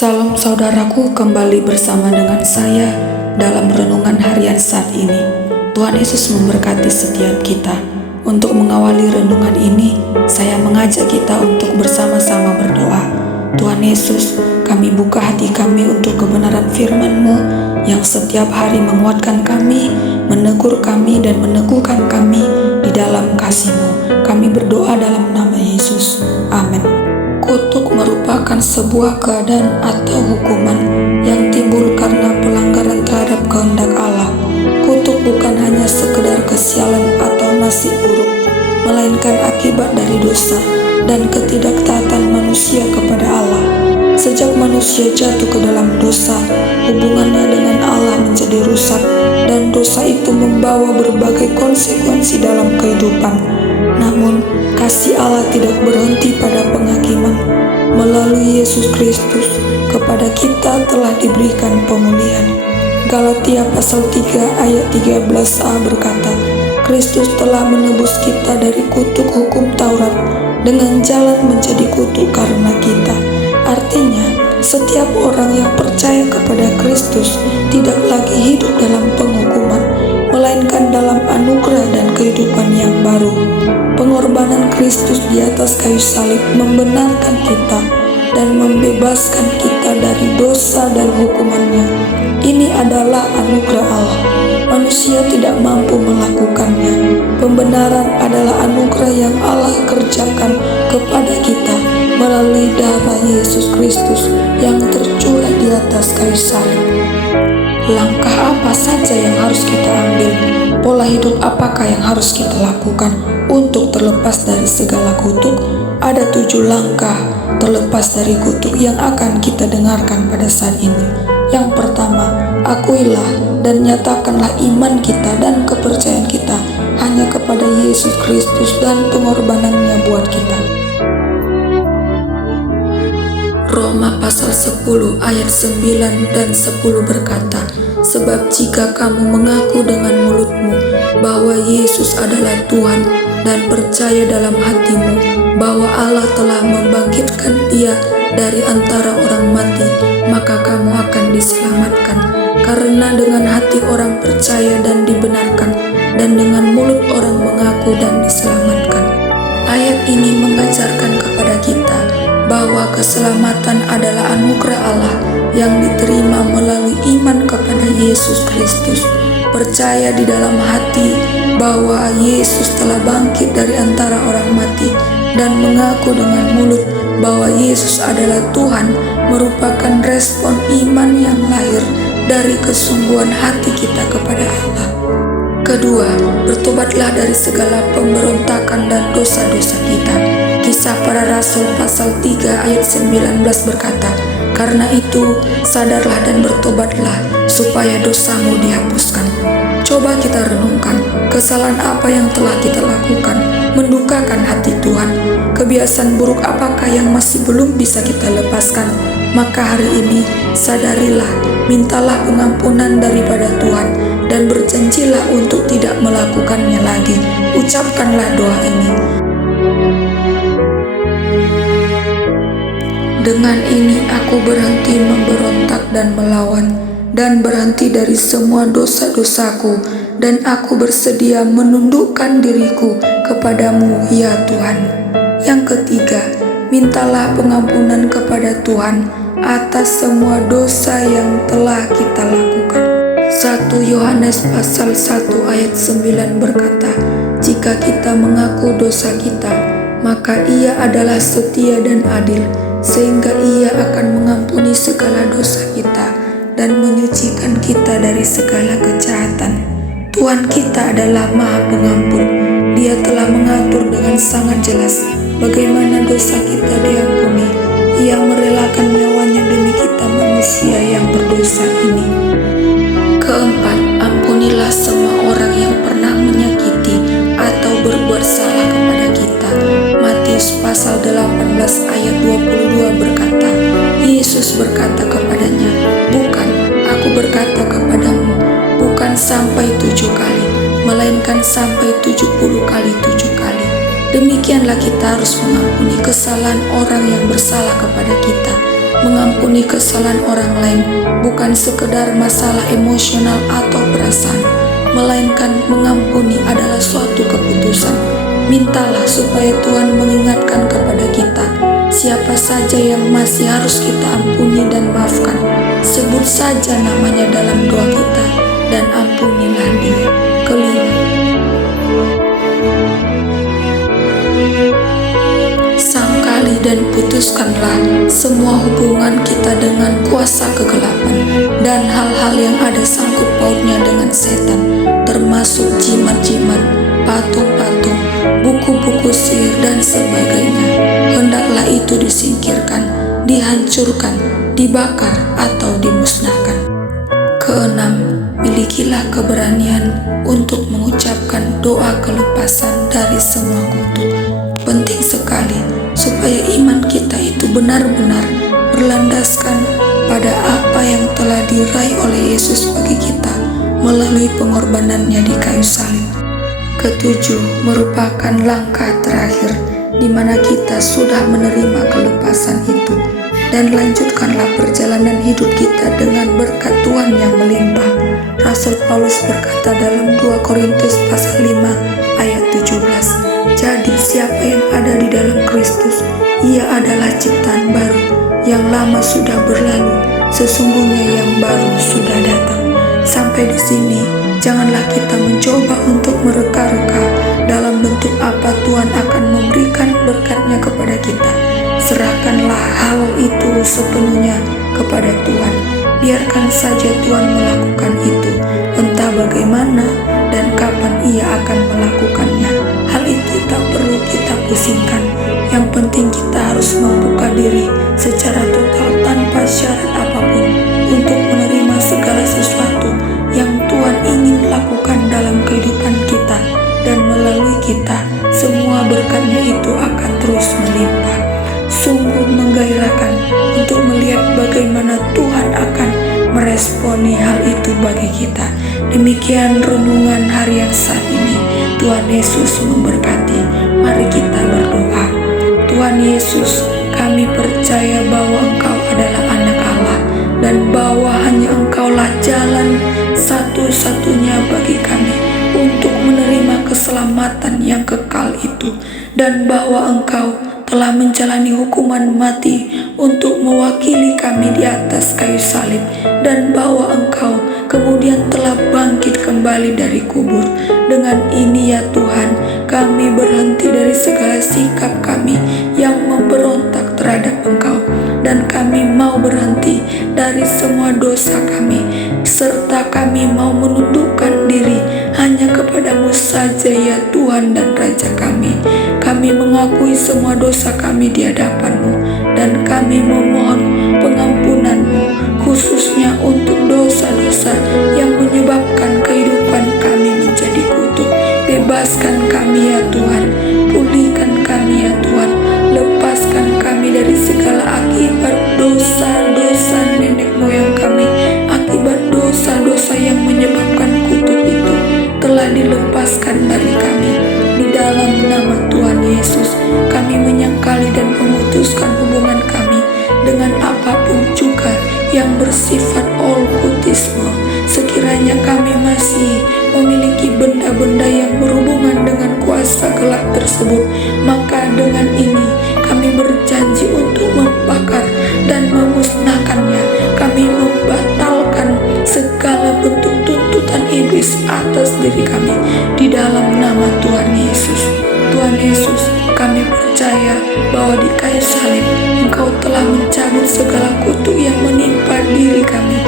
Salam saudaraku, kembali bersama dengan saya dalam renungan harian saat ini. Tuhan Yesus memberkati setiap kita. Untuk mengawali renungan ini, saya mengajak kita untuk bersama-sama berdoa. Tuhan Yesus, kami buka hati kami untuk kebenaran firman-Mu yang setiap hari menguatkan kami, menegur kami, dan meneguhkan kami di dalam kasih-Mu. Kami berdoa dalam nama Yesus. Amin. Kutuk merupakan sebuah keadaan atau hukuman yang timbul karena pelanggaran terhadap kehendak Allah. Kutuk bukan hanya sekedar kesialan atau nasib buruk, melainkan akibat dari dosa dan ketidaktaatan manusia kepada Allah. Sejak manusia jatuh ke dalam dosa, hubungannya dengan Allah menjadi rusak, dan dosa itu membawa berbagai konsekuensi dalam kehidupan. Namun, kasih Allah tidak berhenti pada penghakiman. Melalui Yesus Kristus, kepada kita telah diberikan pemulihan. Galatia pasal 3 ayat 13a berkata, Kristus telah menebus kita dari kutuk hukum Taurat dengan jalan menjadi kutuk karena kita. Artinya, setiap orang yang percaya kepada Kristus tidak lagi hidup dalam penghukuman, melainkan dalam anugerah dan kehidupan yang baru. Pengorbanan Kristus di atas kayu salib membenarkan kita dan membebaskan kita dari dosa dan hukumannya. Ini adalah anugerah Allah. Manusia tidak mampu melakukannya. Pembenaran adalah anugerah yang Allah kerjakan kepada kita melalui darah Yesus Kristus yang tercurah di atas kayu salib. Langkah apa saja yang harus kita ambil? Pola hidup apakah yang harus kita lakukan untuk terlepas dari segala kutuk? Ada 7 langkah terlepas dari kutuk yang akan kita dengarkan pada saat ini. Yang pertama, akuilah dan nyatakanlah iman kita dan kepercayaan kita hanya kepada Yesus Kristus dan pengorbanannya buat kita. Roma pasal 10 ayat 9 dan 10 berkata, sebab jika kamu mengaku dengan mulutmu bahwa Yesus adalah Tuhan dan percaya dalam hatimu bahwa Allah telah membangkitkan Dia dari antara orang mati, maka kamu akan diselamatkan. Karena dengan hati orang percaya dan dibenarkan, dan dengan mulut orang mengaku dan diselamatkan. Ayat ini mengajarkan kepada kita bahwa keselamatan adalah anugerah Allah yang diterima melalui iman kepada Yesus Kristus. Percaya di dalam hati bahwa Yesus telah bangkit dari antara orang mati dan mengaku dengan mulut bahwa Yesus adalah Tuhan merupakan respon iman yang lahir dari kesungguhan hati kita kepada Allah. Kedua, bertobatlah dari segala pemberontakan dan dosa-dosa kita. Kisah Para Rasul pasal 3 ayat 19 berkata, karena itu sadarlah dan bertobatlah supaya dosamu dihapuskan. Coba kita renungkan, kesalahan apa yang telah kita lakukan mendukakan hati Tuhan? Kebiasaan buruk apakah yang masih belum bisa kita lepaskan? Maka hari ini sadarilah, mintalah pengampunan daripada Tuhan dan berjanjilah untuk tidak melakukannya lagi. Ucapkanlah doa ini. Dengan ini aku berhenti memberontak dan melawan, dan berhenti dari semua dosa-dosaku, dan aku bersedia menundukkan diriku kepadamu, ya Tuhan. Yang ketiga, mintalah pengampunan kepada Tuhan atas semua dosa yang telah kita lakukan. 1 Yohanes pasal 1 ayat 9 berkata, jika kita mengaku dosa kita, maka Ia adalah setia dan adil, sehingga Ia akan mengampuni segala dosa kita dan menyucikan kita dari segala kejahatan. Tuhan kita adalah Maha Pengampun. Dia telah mengatur dengan sangat jelas bagaimana dosa kita diampuni. Ia merelakan nyawanya demi kita manusia yang berdosa ini. Keempat, ampunilah semua orang yang pernah menyakiti atau berbuat salah kepada kita. Matius pasal 18 ayat 22 berkata, Yesus berkata kepadanya, bukan, aku berkata kepadamu, bukan sampai 7 kali, melainkan sampai 70 kali 7 kali. Demikianlah kita harus mengampuni kesalahan orang yang bersalah kepada kita. Mengampuni kesalahan orang lain bukan sekedar masalah emosional atau perasaan, melainkan mengampuni adalah suatu keputusan. Mintalah supaya Tuhan mengingatkan kepada kita siapa saja yang masih harus kita ampuni dan maafkan. Sebut saja namanya dalam doa kita dan ampunilah dia. Kelima, sangkali dan putuskanlah semua hubungan kita dengan kuasa kegelapan dan hal-hal yang ada sangkut pautnya dengan setan, termasuk jimat-jimat, patung-patung, buku-buku sihir dan sebagainya. Hendaklah itu disingkirkan, dihancurkan, dibakar atau dimusnahkan. Keenam, milikilah keberanian untuk mengucapkan doa kelepasan dari semua kutuk. Penting sekali supaya iman kita itu benar-benar berlandaskan pada apa yang telah diraih oleh Yesus bagi kita melalui pengorbanannya di kayu salib. Ketujuh, merupakan langkah terakhir di mana kita sudah menerima kelepasan itu, dan lanjutkanlah perjalanan hidup kita dengan berkat Tuhan yang melimpah. Rasul Paulus berkata dalam 2 Korintus pasal 5 ayat 17, jadi siapa yang ada di dalam Kristus, ia adalah ciptaan baru, yang lama sudah berlalu, sesungguhnya yang baru sudah datang. Sampai di sini, janganlah kita mencoba untuk mereka-reka dalam bentuk apa Tuhan akan memberikan berkatnya kepada kita. Serahkanlah hal itu sepenuhnya kepada Tuhan. Biarkan saja Tuhan melakukan itu, entah bagaimana dan kapan ia akan melakukannya. Hal itu tak perlu kita pusingkan. Yang penting kita harus membuka diri secara total tanpa syarat apapun untuk menerima segala sesuatu yang Tuhan ingin lakukan dalam kehidupan kita, dan melalui kita semua berkatnya itu akan terus melimpah. Sungguh menggairahkan untuk melihat bagaimana Tuhan akan meresponi hal itu bagi kita. Demikian renungan harian saat ini. Tuhan Yesus memberkati. Mari kita berdoa. Tuhan Yesus, kami percaya bahwa Engkau adalah anak Allah dan bahwa hanya Engkaulah jalan satu-satunya bagi kami untuk menerima keselamatan yang kekal itu, dan bahwa Engkau telah menjalani hukuman mati untuk mewakili kami di atas kayu salib, dan bahwa Engkau kemudian telah bangkit kembali dari kubur. Dengan ini ya Tuhan, kami berhenti dari segala sikap kami yang memberontak terhadap Engkau, dan kami mau berhenti dari semua dosa kami, serta kami mau menundukkan diri hanya kepadamu saja ya Tuhan dan Raja kami. Kami mengakui semua dosa kami di hadapan-Mu, dan kami memohon pengampunan-Mu, khususnya untuk dosa-dosa yang menyebabkan kehidupan kami menjadi kutuk. Bebaskan kami ya Tuhan, pulihkan kami ya Tuhan, lepaskan kami dari segala akibat dosa-dosa nenek moyang kami, akibat dosa-dosa yang menyebabkan kutuk itu telah dilepaskan dari kami. Di dalam nama Tuhan Yesus, kami menyangkali dan memutuskan hubungan kami dengan apapun juga yang bersifat okkultisme. Sekiranya kami masih memiliki benda-benda yang berhubungan dengan kuasa gelap tersebut, maka dengan ini kami berjanji untuk membakar dan memusnahkannya. Kami membatalkan segala bentuk tuntutan iblis atas diri kami di dalam nama Tuhan Yesus. Tuhan Yesus, kami percaya bahwa di kayu salib Engkau telah mencabut segala kutuk yang menimpa diri kami,